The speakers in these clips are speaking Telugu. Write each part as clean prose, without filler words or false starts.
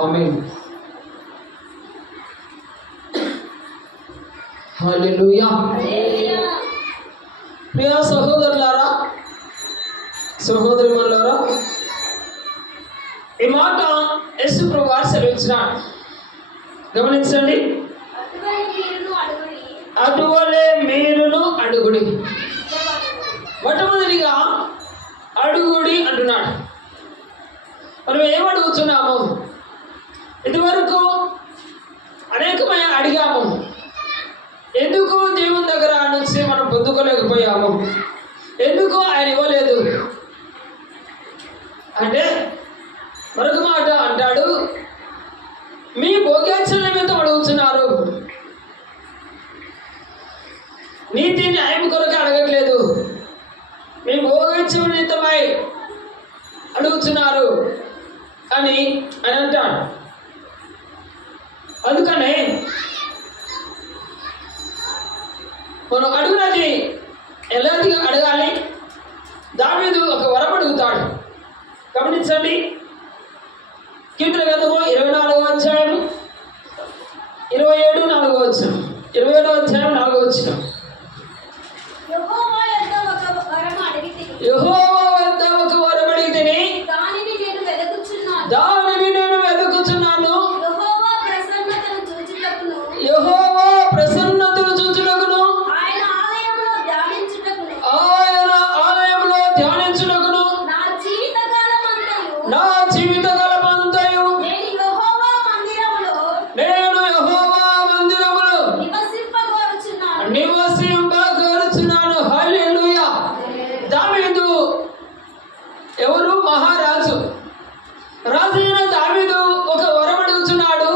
ఆమేన్. హల్లెలూయా. ప్రియ సహోదరులారా, సహోదరిమణులారా, ఈ మాట యేసు ప్రభువు వారు సెలవిచ్చినాడు. గమనించండి. అటువలే మీరును అడుగుడి. మొట్టమొదటిగా అడుగుడి అంటున్నాడు. మనం ఏం అడుగుతున్నాము? ఇదివరకు అనేకమైన అడిగాము. ఎందుకు దేవుని దగ్గర నుంచి మనం పొందుకోలేకపోయాము? ఎందుకు ఆయన ఇవ్వలేదు అంటే మరొక మాట అంటాడు, మీ భోగ్యాచరణ నిమిత్తం అడుగుతున్నారు, నీతి న్యాయం కొరకు అడగట్లేదు, మీ భోగ్యాచరణ నిమిత్తమై అడుగుతున్నారు అని ఆయన అంటాడు. అందుకనే మనం అడుగునది ఎలాంటిగా అడగాలి? దావీదు ఒక వరం అడుగుతాడు. గమనించండి. కీర్తన గ్రంథము 24వ అధ్యాయం 27 4వ వచనం, 27వ అధ్యాయం 4వ వచనం. యెహోవా వద్ద ఒక వరం అడిగితిని, దానిని నేను వెతుకుచున్నాను. యెహోవా ప్రసన్నతను చూచుటకును, ఆయన ఆలయములో ధ్యానించుటకును నా జీవితకాలమంతయు నేను యెహోవా మందిరములో నివసింపగోరుచున్నాను. హల్లెలూయా. దావీదు ఎవరు? మహారాజు. రాజు అయిన దావీదు ఒక వరం అడుగుతున్నాడు.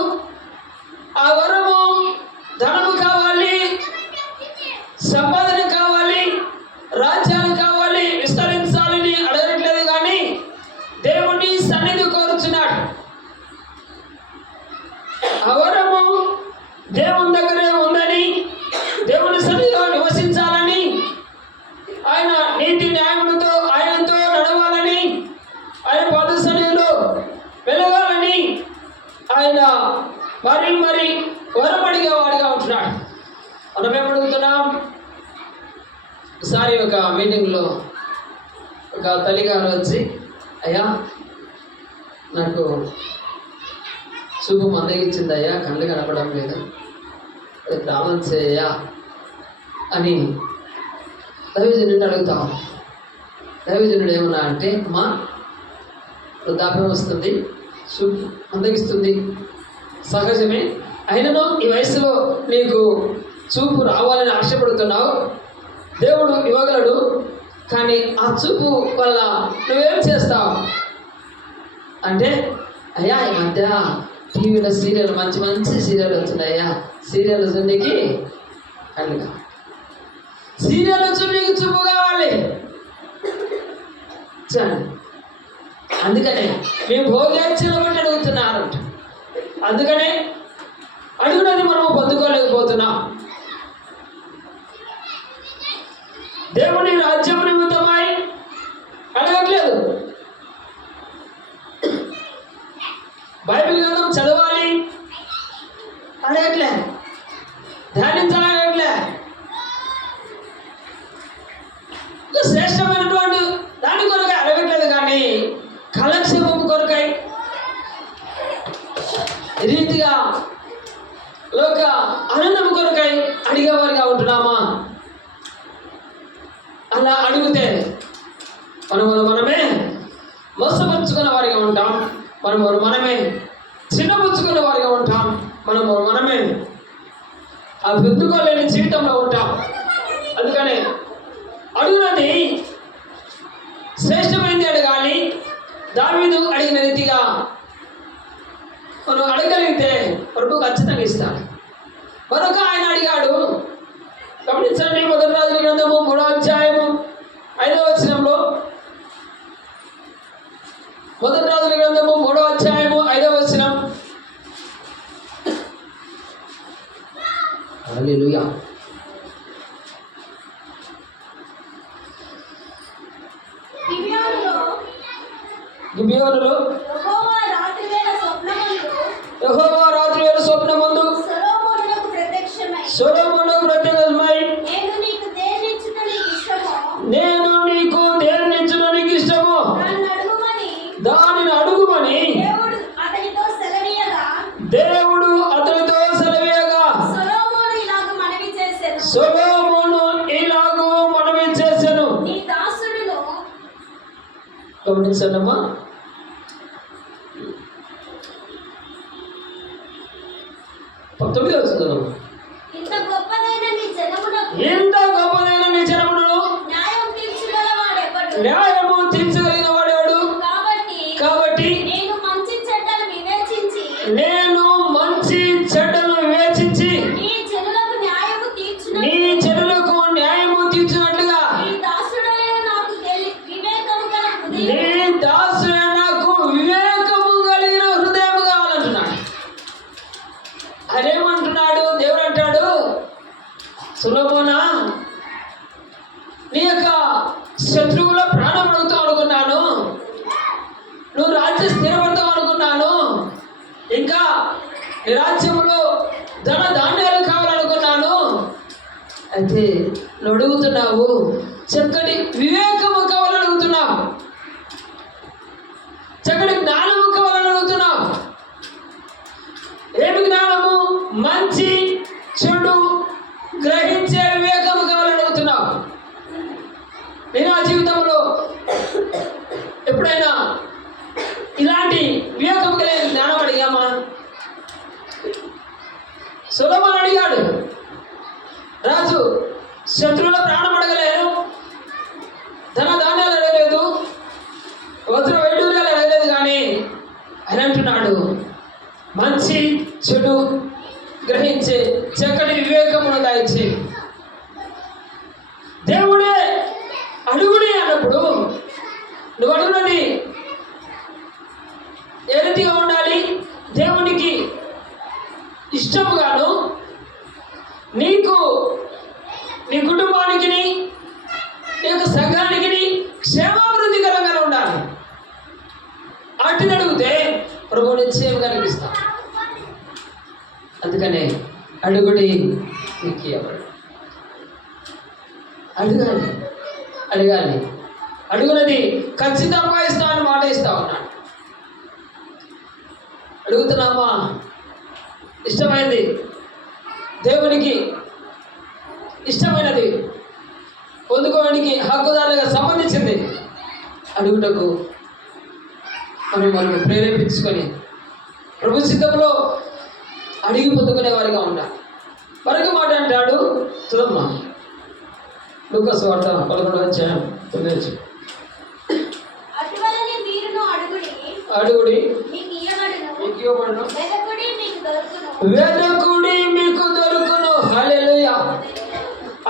ఆ వరము ధనము కావాలి, సంపాదన కావాలి, రాజ్యాలు కావాలి, విస్తరించాలని అడగట్లేదు, కానీ దేవుని సన్నిధి కోరుచున్నాడు. ఆ వరము దేవుని దగ్గరే ఉందని, దేవుని సన్నిధిలో నివసించాలని, ఆయన నీతి న్యాయములతో ఆయనతో నడవాలని, ఆయన పాద సన్నిధిలో వెలగాలని ఆయన మరి వరం అడిగేవాడిగా ఉంటున్నాడు. మనం ఏమడుగుతున్నాం? ఒకసారి ఒక మీటింగ్లో ఒక తల్లిగారు వచ్చి, అయ్యా నాకు చూపు మందగించిందయ్యా, కళ్ళు కనపడడం లేదు, ప్రాణం చేయ్యా అని దైవజనుడిని అడుగుతాం. దైవజనుడు ఏమన్నా అంటే, అమ్మా వృద్ధాప్యం వస్తుంది, చూపు మందగిస్తుంది, సహజమే. అయినను ఈ వయసులో నీకు చూపు రావాలని ఆశపడుతున్నావు, దేవుడు ఇవ్వగలడు, కానీ ఆ చూపు వల్ల నువ్వేం చేస్తావు అంటే, అయ్యా ఈ మధ్య టీవీలో సీరియల్ మంచి మంచి సీరియల్ వచ్చినాయ్యా, సీరియల్ చూడడానికి కళ్ళుగా, సీరియల్ చూడడానికి చూపు కావాలి. అందుకనే మేము భోగ్యాచరణ బట్టి అడుగుతున్నారు. అందుకనే అడుగునది మనము పొందుకోలేకపోతున్నాం. దేవుని రాజ్యం నిమిత్తమై అడగట్లేదు. బైబిల్ గ్రంథం చదవాలి అడగట్లే, ధ్యానించాలనట్లే, శ్రేష్టమైనటువంటి దాని కొరకై అడగట్లేదు, కానీ కాలక్షేపం కొరకై రీతిగా లోక ఆనందం కొరకై అడిగేవారిగా ఉంటున్నామా? అలా అడిగితే మనమే మోసపరుచుకున్న వారిగా ఉంటాం, మనమే చిన్నపుచ్చుకున్న వారిగా ఉంటాం, మనమే అభివృద్ధికోలేని జీవితంలో ఉంటాం. అందుకని అడుగునది శ్రేష్టమైనది అడగాలి. దావీదు అడిగిన రీతిగా మనం అడగలిగితే ప్రభు ఖచ్చితంగా ఇస్తాడు. మరొక ఆయన అడిగాడు. గమనించండి. 1 రాజుల గ్రంథము 3వ అధ్యాయము 5వ వచనంలో, 1 రాజుల గ్రంథము 3వ అధ్యాయము 5వ వచనం. హల్లెలూయా. గిబియోనులో గమనించండమ్మా. చదువు. ఇంత గొప్పదైన నీ జనమునకు న్యాయము తీర్చగలిగిన వాడెవడు? కాబట్టి నేను మంచి చెడ్డలు వివేచించి నీ జనులకు న్యాయము తీర్చునట్లుగా నీ దాసుడైన నాకు వివేకము కలిగిన హృదయం కావాలంటున్నాడు. అదేమంటున్నాడు? దేవుడు అంటాడు, సొలొమోనా, నీ యొక్క శత్రువుల ప్రాణం అడుగుతాం అనుకున్నాను, నువ్వు రాజ్యం స్థిరపడతాం అనుకున్నాను, ఇంకా నీ రాజ్యంలో ధన ధాన్యాలు కావాలనుకున్నాను. అయితే నువ్వు అడుగుతున్నావు చక్కటి వివేకము కావాలని అడుగుతున్నావు, చక్కటి జ్ఞానము కావాలని అడుగుతున్నావు. ఏమి జ్ఞానము? మంచి చెడు గ్రహించే వివేకము కావాలని అడుగుతున్నావు. నేను ఆ జీవితంలో ఎప్పుడైనా ఇలాంటి వివేకం కలిగిన జ్ఞానం అడిగామా? సొలొమోను అడిగాడు, రాజు శత్రువుల ప్రాణం అడగలేను, ధన ధాన్యాలు అడగలేదు, వజ్ర వైడూర్యాలు అడగలేదు, కానీ ఆయన అంటున్నాడు మంచి చెడు గ్రహించే చక్కటి వివేకమును దాయిచ్చే. దేవుడే అడుగుడి అన్నప్పుడు నువ్వు అడుగునది ఏ రీతిగా ఉండాలి? దేవునికి ఇష్టముగాను, నీకు, నీ కుటుంబానికి, నీ యొక్క సంఘానికి క్షేమాభివృద్ధికరంగా ఉండాలి. అటు అడిగితే ప్రభు నిశ్చయం కలిగిస్తాం. అందుకనే అడుగుడి మీకు ఇవ్వబడు. అడగాలి. అడుగునది ఖచ్చితంగా ఇస్తామని మాట ఇస్తా ఉన్నాడు. అడుగుతున్నామా? ఇష్టమైనది, దేవునికి ఇష్టమైనది పొందుకోవడానికి హక్కుదారులుగా సంబంధించింది అడుగుటకు మనం ప్రేరేపించుకొని ప్రభు సిద్ధంలో అడిగి పొందుకునే వారిగా ఉండాలి. మరొక మాట అంటాడు, చూడమ్మా, లూకా సువార్త 11:9. అడుగుడి మీకు ఇవ్వబడును, వెదకుడి మీకు దొరుకును. హల్లెలూయా.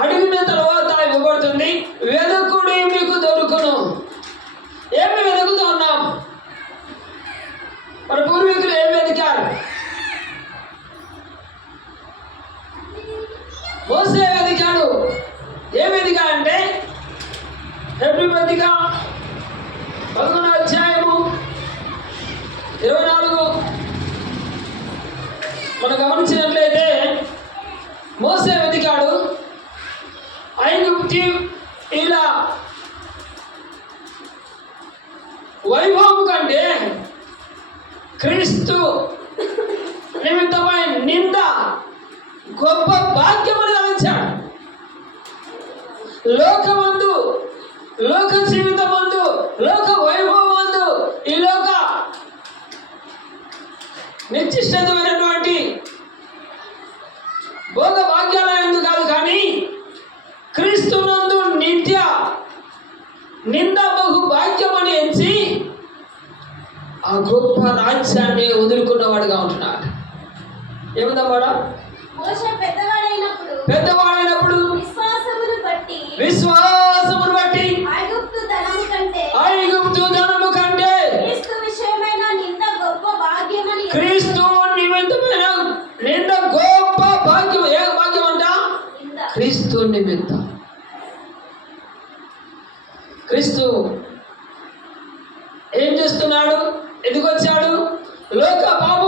అడిగిన తర్వాత ఇవ్వబడుతుంది, వెదకుడి మీకు దొరుకును. ఏమి వెతుకుతూ ఉన్నాం? మన పూర్వీకులు ఏం వెతికారు? మోసే వెతికాడు. ఏం వెతికాడంటే హెబ్రీ పత్రిక 11:24 మనం గమనించినట్లయితే మోసే వెతికాడు. ఐగుప్తు ఇలా వైభవం కంటే క్రీస్తు నిమిత్తమై నింద గొప్ప భాగ్యమని తలంచాడు. లోకమందు, లోక జీవితమందు, లోక వైభవమందు, ఈ లోక నిశ్చిష్టమైనటువంటి భోగ భాగ్యాల ఎందు కాదు, కానీ క్రీస్తునందు నిత్య నింద బహు భాగ్యమని ఎంచి ఆ గొప్ప రాజ్యాన్ని వదులుకున్నవాడుగా ఉంటున్నాడు. ఏముందమ్మాడా? పెద్దవాడైనప్పుడు విశ్వాసమును బట్టి ఐగుప్తు ధనము కంటే క్రీస్తు నిమిత్తమైన నింద గొప్ప భాగ్యం. ఏ భాగ్యం అంట? క్రీస్తు నిమిత్తం. క్రీస్తు ఏం చేస్తున్నాడు? ఎందుకు వచ్చాడు? లోక పాప